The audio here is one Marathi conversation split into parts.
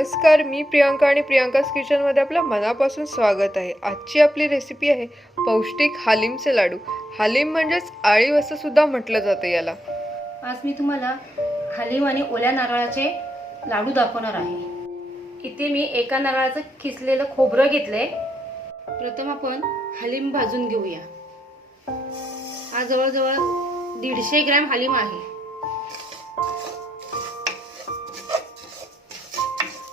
नमस्कार, मी प्रियांका आणि प्रियांकाज किचनमध्ये आपलं मनापासून स्वागत आहे। आजची आपली रेसिपी आहे पौष्टिक हालीमचे लाडू। हालीम म्हणजेच आळीव असं सुद्धा म्हटलं जातं याला। आज मी तुम्हाला हालीम आणि ओल्या नारळाचे लाडू दाखवणार आहे। इथे मी एका नारळाचं किसलेलं खोबरं घेतलंय। प्रथम आपण हालीम भाजून घेऊया। हा जवळजवळ 150 ग्रॅम हालीम आहे।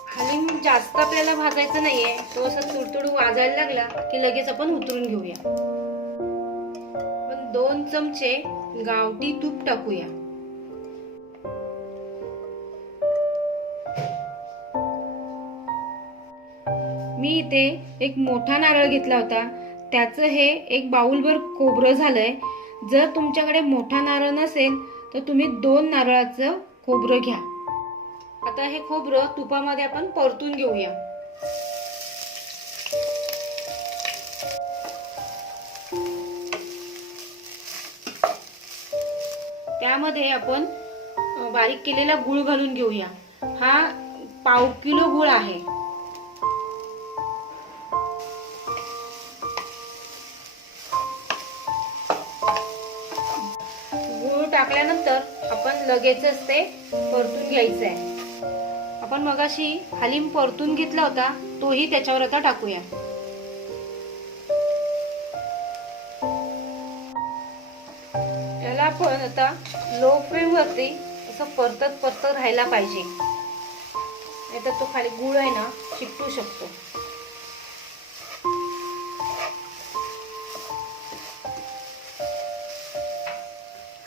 हालीम जास्त आपल्याला भाजायचं नाहीये, तो असा तुडतुड वाजायला लागला की लगेच आपण उतरून घेऊया। पण 2 चमचे गावठी तूप टाकूया। मी इथे एक मोठा नारळ घेतला होता, त्याचं हे एक बाउलभर खोबरं झालंय। जर तुमच्याकडे मोठा नारळ नसेल तर तुम्ही 2 नारळाचं खोबरं घ्या। आता हे खोबरं तुपामध्ये आपण परतून घेऊया। त्यामध्ये आपण बारीक केलेला गूळ घालून घेऊया। हा पाव किलो गूळ आहे। गूळ टाकल्यानंतर आपण लगेचच ते परतून घ्यायचं आहे। आपण मगाशी हालीम परतून घेतला होता, तोही त्याच्यावर आता टाकूया। याला आपण आता लो फ्लेम वरती असं परतत राहायला पाहिजे, नाहीतर तो खाली गूळ आहे ना चिकटू शकतो।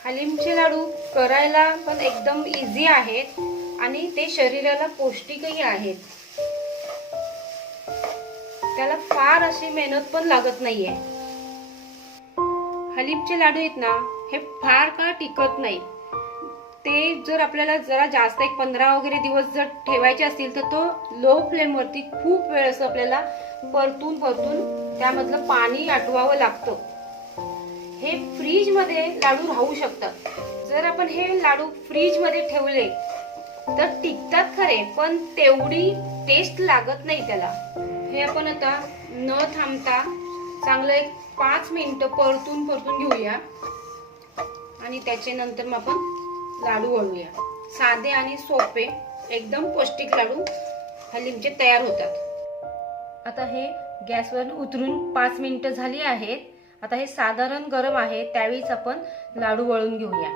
हालीमचे लाडू करायला पण एकदम इझी आहेत आणि ते शरीराला पौष्टिकही आहेत। त्याला फार अशी मेहनत पण लागत नाहीये। हालीमचे लाडू आहेत ना, हे फार काळ टिकत नाही। ते जर आपल्याला जरा जास्त 15 वगैरे दिवस जर ठेवायचे असतील तर तो लो फ्लेम वरती खूप वेळ असं आपल्याला परतून त्यामधलं पाणी आटवावं लागतं। हे फ्रीज मध्ये लाडू राहू शकतात। जर आपण हे लाडू फ्रीज मध्ये ठेवले तर टिकतात खरे, पण तेवढी टेस्ट लागत नाही त्याला। हे आपण आता न थांबता चांगलं 5 मिनिटं परतून घेऊया आणि त्याचे नंतर मग आपण लाडू वळूया। साधे आणि सोपे एकदम पौष्टिक लाडू हालीमचे तयार होतात। आता हे गॅसवर उतरून 5 मिनिटं झाली आहेत। आता हे साधारण गरम आहे, त्यावेळीच आपण लाडू वळून घेऊया।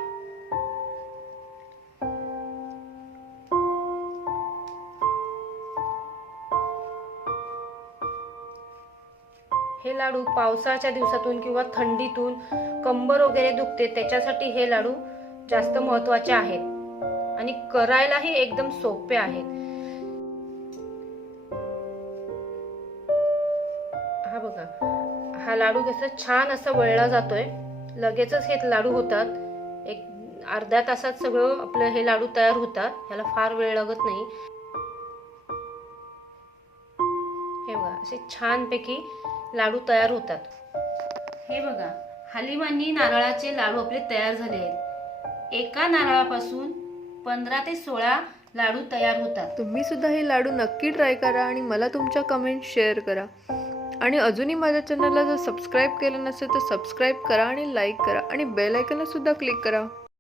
हे लाडू पावसाच्या दिवसातून किंवा थंडीतून कंबर वगैरे दुखते त्याच्यासाठी हे लाडू जास्त महत्त्वाचे आहेत आणि करायलाही एकदम सोपे आहेत। हा बघा, हा लाडू कसा छान असा वळला जातोय। लगेचच हे लाडू होतात। एक अर्ध्या तासात सगळं आपलं हे लाडू तयार होतात, ह्याला फार वेळ लागत नाही। हे बघा, असे छानपैकी लाडू तयार होतात। हे बघा, हालीम आणि नारळाचे लाडू आपले तयार झाले आहेत। एका नारळापासून 15 ते 16 लाडू तयार होतात। तुम्ही सुद्धा हे लाडू नक्की ट्राय करा आणि मला तुमच्या कमेंट शेअर करा। आणि अजूनही माझ्या चॅनलला जर सबस्क्राईब केलं नसेल तर सबस्क्राईब करा आणि लाईक करा आणि बेल आयकॉनला सुद्धा क्लिक करा।